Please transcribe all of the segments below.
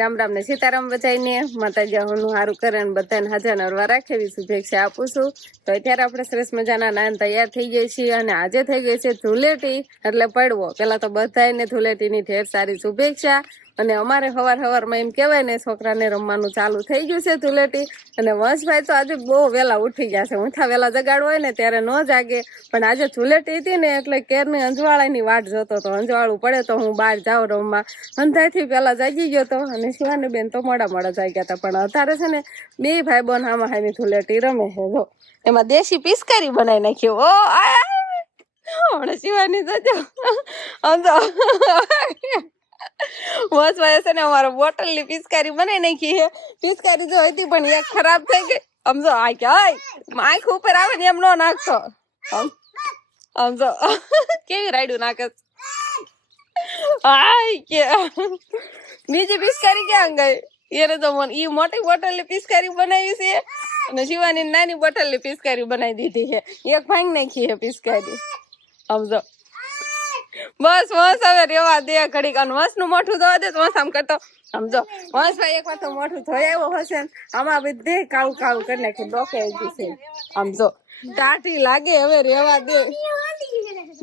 રામ રામ ને સીતારામ બધાને માતાજી હું સારું કરે અને બધાને હાજર નરવા રાખે એવી શુભેચ્છા આપું છું. તો અત્યારે આપણે સરસ મજાના નાન તૈયાર થઈ ગઈ છીએ અને આજે થઈ ગઈ છે ધૂળેટી એટલે પડવો. પેલા તો બધાને ધૂળેટીની ઢેર સારી શુભેચ્છા. અને અમારે સવારમાં એમ કહેવાય ને છોકરાને રમવાનું ચાલુ થઈ ગયું છે ધૂળેટી. અને વંશભાઈ તો આજે બહુ વહેલા ઉઠી ગયા છે. ઊંઠા વહેલા જગાડવું હોય ને ત્યારે ન જાગે, પણ આજે ધૂળેટી હતી ને એટલે કેરની અંજવાળાની વાટ જોતો હતો. અંજવાળું પડે તો હું બહાર જાઉં રમવા. અંધારથી પેલા જાગી ગયો હતો અને શિવાની બેન તો મોડા જાગ્યા હતા. પણ અત્યારે છે ને બે ભાઈ બોન હામાં હામી ધૂળેટી રમે છે. જો એમાં દેશી પિસ્કારી બનાવી નાખ્યો. ઓ હમણાં શિવાની જજો સમજો વસવાય છે ને અમારો બોટલ ની પિચકારી બનાવી નાખી છે. પિચકારી જો હતી પણ એક ખરાબ થઈ ગઈ. સમજો આ કે આંખ ઉપર આવે ને એમ નો નાખતો. સમજો કેવી રાયડું નાખે. હાય કે બીજી પિચકારી ક્યાં ગઈ? એને તો ઈ મોટી બોટલ ની પિચકારી બનાવી છે અને શિવાની નાની બોટલ ની પિચકારી બનાવી દીધી છે. એક ભાંગ નાખી છે પિચકારી. સમજો બસ હવે રેવા દે ઘડીક. અને વંશ નું મોઠું ધોવા દે તો વંશ આમ કરતો. સમજો વંશભાઈ એક વાર તો મોઠું ધોઈ આવ્યો હશે ને આમાં બધે કાળું કરી નાખી ડોકે છે. સમજો ટાટી લાગે. હવે રેવા દે.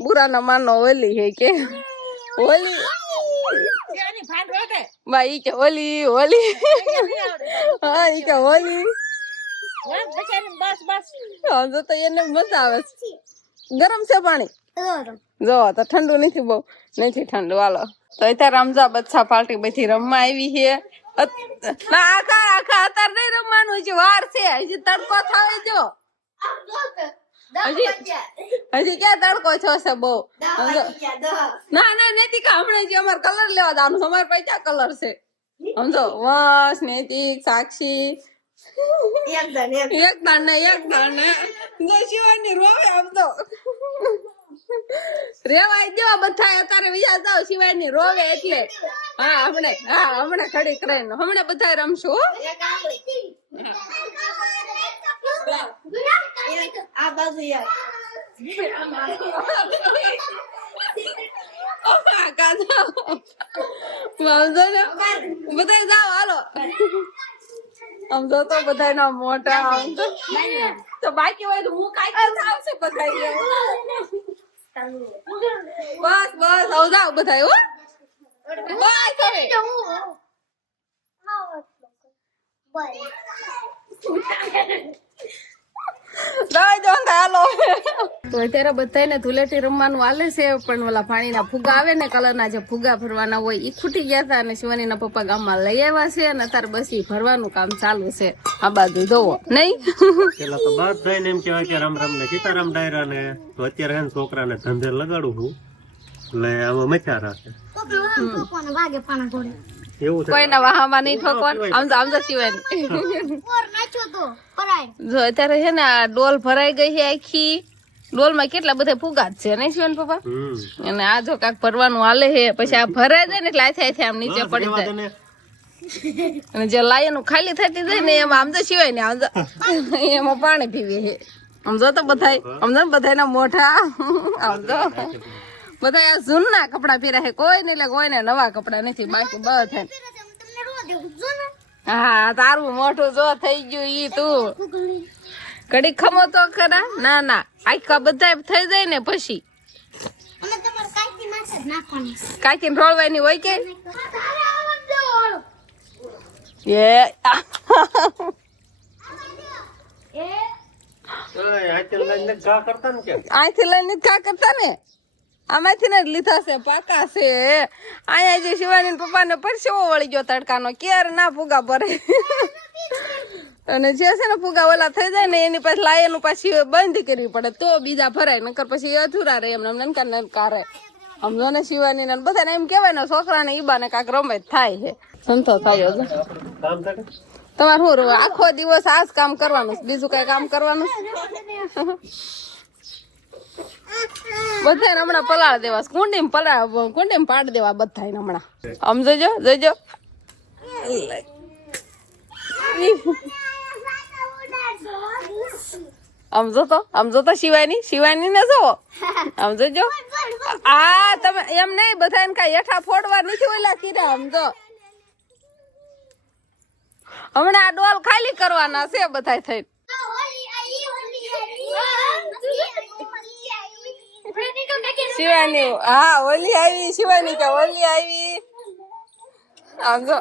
બુરા ના માનો ઓલી હે કે ઓલી ભાઈ કે ઓલી હા ઈ કે ઓલી. સમજો તો એને મજા આવે છે. ગરમ છે પાણી? જો તો ઠંડુ નથી, બહુ નથી ઠંડુ. હાલો તો અત્યારે રમજા બચ્ચા પાર્ટી બધી રમવા આવી છે. આખા અત્યારે નહીં રમવાનું છે, વાર છે. હજી તડકો થાય જો. હજી ક્યાં તડકો છો છે બહુ. ના નૈતિક હમણાં જે અમારે કલર લેવા જવાનું. અમારે પાસે ક્યાં કલર છે? સમજો વંશ નૈતિક સાક્ષી એક દાન શિવાની રોવે. સમજો રેવાય દો બધા. અત્યારે વિયા જાવ શિવાની રોવે એટલે. હમણાં ખડી કરીને હમણાં બધા રમશું. આ બાજુ બધા જાઓ હાલો. સમજો તો બધા ના મોટા તો બાકી હોય તો હું કાંઈ આવશે બધા. બસ આવ જાવ બધા. હો તો અત્યારે બધાને ધૂળેટી રમવાનું હાલે છે. પણ ઓલા પાણીના ફુગા આવે ને કલરના જે ફુગા ભરવાના હોય એ ખૂટી ગયા હતા અને શિવાનીના પપ્પા ગામમાં લઈ આવ્યા છે અને અત્યારે બસ ઈ ભરવાનું કામ ચાલુ છે. આ બાજુ જોવો નહીં પેલા તો બધા એમ કેવાય કે રામ રામ ને સીતારામ ડાયરા ને. તો અત્યારે હે છોકરાને ધંધે લગાડું છું એટલે આમાં મચા રાખે એવું છે. કોઈના વાહામાં નહીં ઠોકવાનું. આમ તો શિવાની જો અત્યારે છે ને આ ડોલ ભરાઈ ગઈ છે આખી. ડોલ માં કેટલા બધા ફુગા જ છે નહીં શિવાન પપ્પા? અને આ જો કાક ભરવાનું હાલે છે. પછી આ ભરાઈ જાય ને એટલે આથે આમ નીચે પડી જાય. અને જે લાયનું ખાલી થતી જાય ને એમાં આમ તો શિવાય ને આમ તો એમાં પાણી પીવે છે. સમજો તો બધા ના મોઢા. આમ તો બધા આ જૂના કપડા પહેર્યા છે. કોઈ ને એટલે કોઈને નવા કપડા નથી બાકી બધા. હા તારું મોઢું જો થઈ ગયું ઈ તું ઘડી ખમો તો ખરા. ના આખા બધા થઈ જાય ને પછી કાકી રોળવાની હોય કે અહીંથી લઈને ઘા કરતા ને. આમાંથી ને લીધા છે પાકા છે. અહીંયા જે શિવાની પપ્પા ને પરસેવો વળી ગયો તડકાનો. ક્યારે ના ફુગા ભરે. અને જે છે ને ફુગા ઓલા થઈ જાય ને એની પછી લાયનું પાછી બંધ કરવી પડે તો બીજા ભરાય. નકર પછી અધૂરા રહે. એમને નનકા રહે. સમજો ને શિવાની ને બધાને એમ કેવાય ને છોકરા ને ઈબા ને કાંક રમે થાય છે. સંતો થાય તમારે શું આખો દિવસ આ જ કામ કરવાનું? બીજું કઈ કામ કરવાનું? બધા હમણાં પલાળ દેવા. કુંડીમાં પાડ દેવા બધા હમણાં. સમજો જોજો સમજો તો શિવાની ને જો સમજો. આ તમે એમ નહીં બધા કઈ હેઠા ફોડવા નથી ઓલા કીધા. સમજો હમણાં આ ડોલ ખાલી કરવાના છે બધા થઈ. શિવાની હા ઓલી આવી શિવાની કે ઓલી આવી આમ જો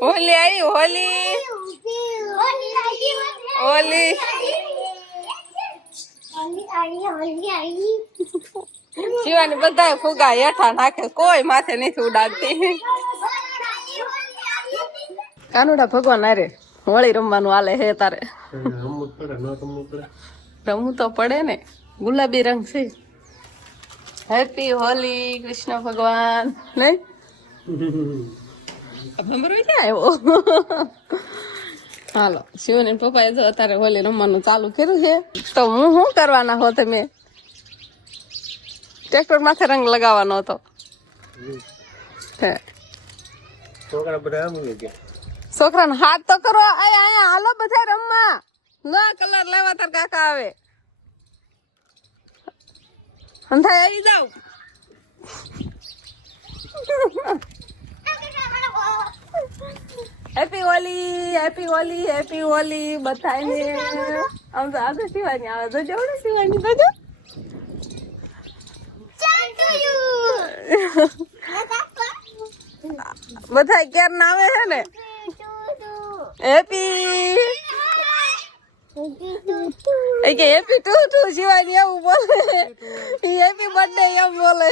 હોલી આવી હોલી હોલી શિવાની બધા ફુગા હેઠા નાખે કોઈ માથે નથી ઉડાડતી. કાનુડા ભગવાન અરે હોળી રમવાનું હાલે હે તારે રમવું તો પડે ને ગુલાબી રંગ છે. હેપી હોલી કૃષ્ણ ભગવાન નહીં નંબર ક્યાં આવ્યો. હાલો શિવાની પપ્પાએ જો અત્યારે હોલી રમવાનું ચાલુ કર્યું છે તો હું શું કરવાના હો તમે ટ્રેક્ટર માથે રંગ લગાવવાનો હતો. છોકરાનો હાથ તો કરો અહીંયા હાલો બધા રમવા ના કલર લેવા તાર કાકા આવે અંધાઈ આવી જાવ. Happy Holi happy Holi happy Holi બધાને આમ તો આજે શિવાની આવે તો જવડે શિવાની તો જો બધા ક્યાર ના આવે છે ને હેપી કે હેપી ટુ શિવાની એવું બોલે હેપી બર્થડે એમ બોલે.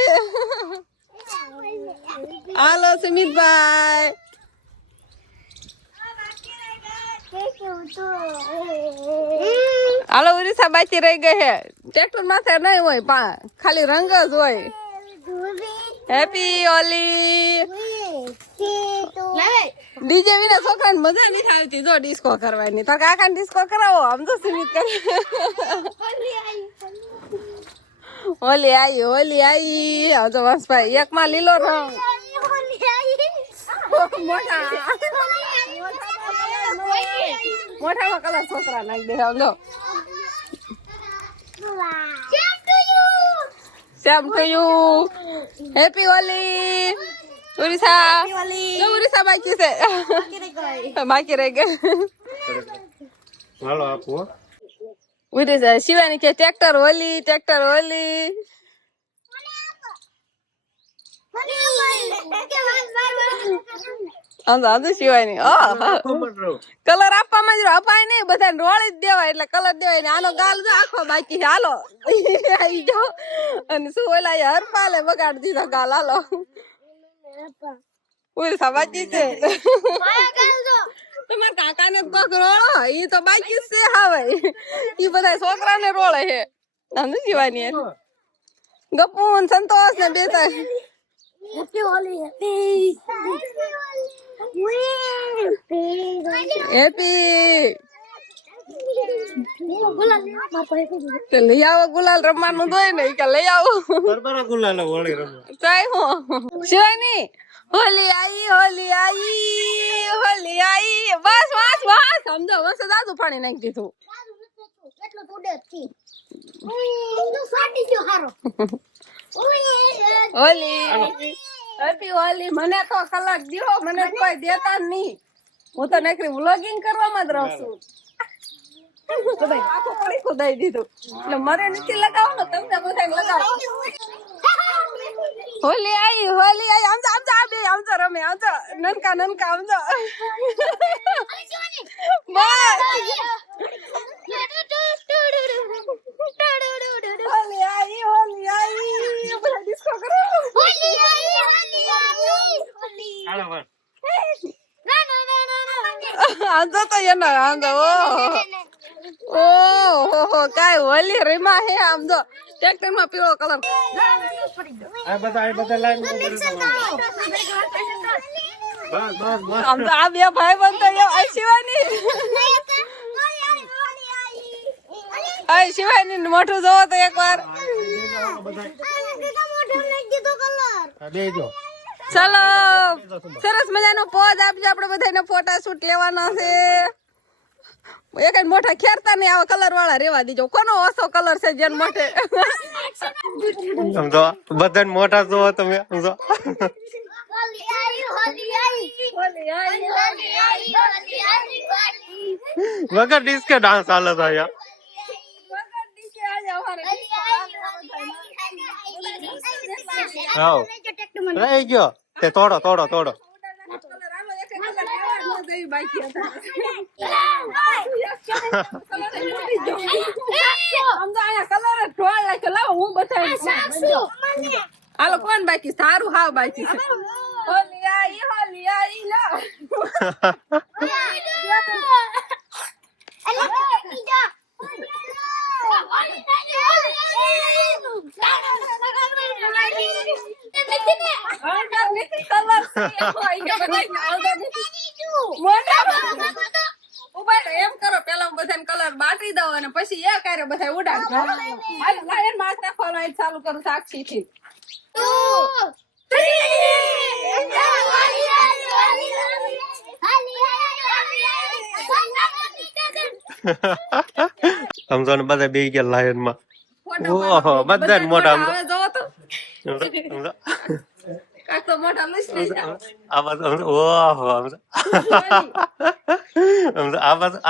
હાલો સુમિતભાઈ હાલો ઉરીસા બાકી રહી ગઈ હે ટ્રેક્ટર માથે નહીં હોય ખાલી રંગ જ હોય. હેપી હોલી ડીજે વિના છોકરાને મજા નથી આવતી જો ડિસ્કો કરવાની તો કાકા ડિસ્કો કરાવો આમ તો સીમિત કરે. હોલી આવી આમ તો વંશભાઈ એક માં લીલો રંગ મોઢામાં કલર છોકરા નાખી દે આમ જો same to you happy Holi Orissa Orissa બાકી છે બાકી રહી ગઈ. હાલો આપો ઉરીસા શિવાની કે ટ્રેક્ટર હોલી આમ શિવાની કલર આપવામાં જ અપાય નહીં બધા રોળી જ દેવાય એટલે કલર દેવાય ને આનો ગાલ જો આખો બાકી છે. હાલો આવી જાઓ અને શું ઓલા હરપાલે બગાડી દીધો ગાલ. હાલો ઉરીસા બાકી છે તમારા કાકા ને કોક રોળો ઈ તો બાકી જ છે હવે ઈ બધા છોકરાને રોળે છે. આમ શિવાની ગપ્પુ સંતોષ ને બે હેપી લઈ આવો ગુલાલ રમવાનું દોય ને કે લઈ આવો ગુલાલ હોળી રમવા ચાય હું શિવાની હોલી આવી બસ સમજો બસ દાદુ પાણી નાખી દીધું. હોલી હેપી હોલી મને તો કલર દીવો મને કોઈ દેતા નહીં હું તો નકરી વ્લોગિંગ કરવામાં જ રહું છું. આખું પડી ખુદાઈ દીધું એટલે મારે નથી લગાવો ને તમને બધાને લગાવો. હોલી આવી આમ તો બે આમ તો રમે આમ તો નનકા આમ તો હોલી આવી બધા ડિસ્કો કરો. આમ તો એના આમ તો ઓહો કાઈ હોલી રેમાં હે આમ તો ટ્રેક્ટર માં પીળો કલર આમ તો આ બે ભાઈ બંધ શિવાની શિવાની મોઢું જોવો તો એક વાર ચલો સરસ મજાનો પોઝ આપજો આપણે બધાને ફોટા શૂટ લેવાનો છે. એક મોટા ખેરતા નહીં, આવા કલર વાળા રેવા દીજો. કોનો ઓછો કલર છે જેન મોટે? સમજો બધાને મોટા જોવો તમે સમજો. વગર ડિસ્કે ડાન્સ હાલે છે અહીંયા. હાઉ રહી ગયો તે તોડો. હાલો કોણ બાકી? સારું હાવ બાકી છે. હોલી આઈ લો. એમ કરો પેલા બધાને કલર બાટી દો અને પછી એ કાર્ય બધા ઉડાડ. ચાલુ કરું સાક્ષી થી. સમજો ને બધા બે ગયા લાયન માં. ઓહો બધા મોટા સમજો. કાક તો મોટા લઈ જાય. આ બધું ઓહો સમજો.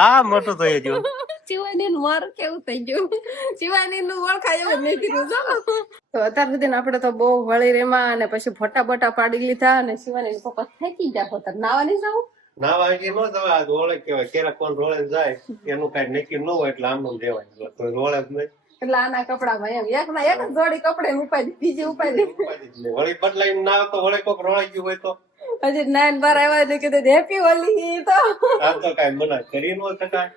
આ મોટું થઈ ગયું. શિવાની નું મારું કેવું થઈ ગયું? શિવાની નું ઓળખાય એવું નહીં કીધું. તો અત્યાર સુધી આપણે તો બહુ વળી રેમાં અને પછી ફોટા બોટા પાડી લીધા અને શિવાની પપ્પા થાકી ગયા હોતા. નાવાની જવું નાવા એટલે નો જવાય. આ રોળે કેવાય. ક્યારેક કોણ રોળે જાય એનું કઈ નક્કી ન હોય એટલે આમ દેવાય. કોઈ રોળે જ નહીં એટલે આના કપડામાં એમ એક ના એક જોડી કપડે ઉપાડી બીજી ઉપાડી. વળી બદલાઈ ના તો વળી કોક રોળાઈ ગયું હોય તો હજી 9 બાર આવ્યા ને કીધું હેપી હોલી. તો આ તો કઈ મના કરી નો શકાય.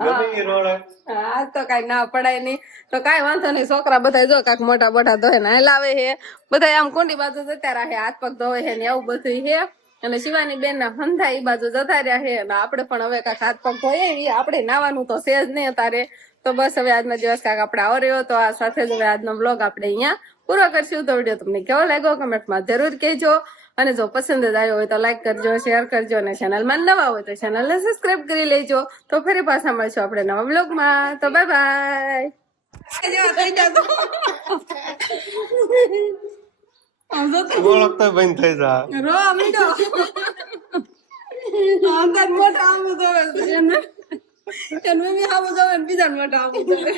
ગમે ઈ રોળે આજ તો કઈ ના પડાય નહીં. તો કઈ વાંધો નહીં. છોકરા બધા જો કાક મોટા મોટા ધોય ને લાવે છે. બધા આમ કુંડી બાજુ જતા રહે, હાથ પગ ધોવે છે ને એવું બધું છે. અને શિવાની બેન ના હંધા ઈ બાજુ જતા રહ્યા છે અને આપણે પણ હવે કાક હાથ પગ ધોઈએ. આપણે નાવાનું તો છે જ નહીં અત્યારે. તો બસ હવે આજનો દિવસ કાક આપણે આવો રહ્યો. તો આ સાથે જ હવે આજનો બ્લોગ આપણે અહીંયા પૂરો કરશું. તો વિડીયો તમને કેવો લાગ્યો કમેન્ટમાં જરૂર કહેજો. અને જો પસંદ જ આવ્યો હોય તો લાઈક કરજો, શેર કરજો અને ચેનલમાં નવા હોય તો ચેનલને સબસ્ક્રાઇબ કરી લેજો. તો ફરી પાછા મળશું આપણે નવા બ્લોગમાં. તો બાય બાય. ઓળખતો બંધ થઈ જાય. રો મીઠો અંદર મોટા આવું જોવે છે ને મમ્મી આવું જોવે ને બીજા મોટા આવું જોવે.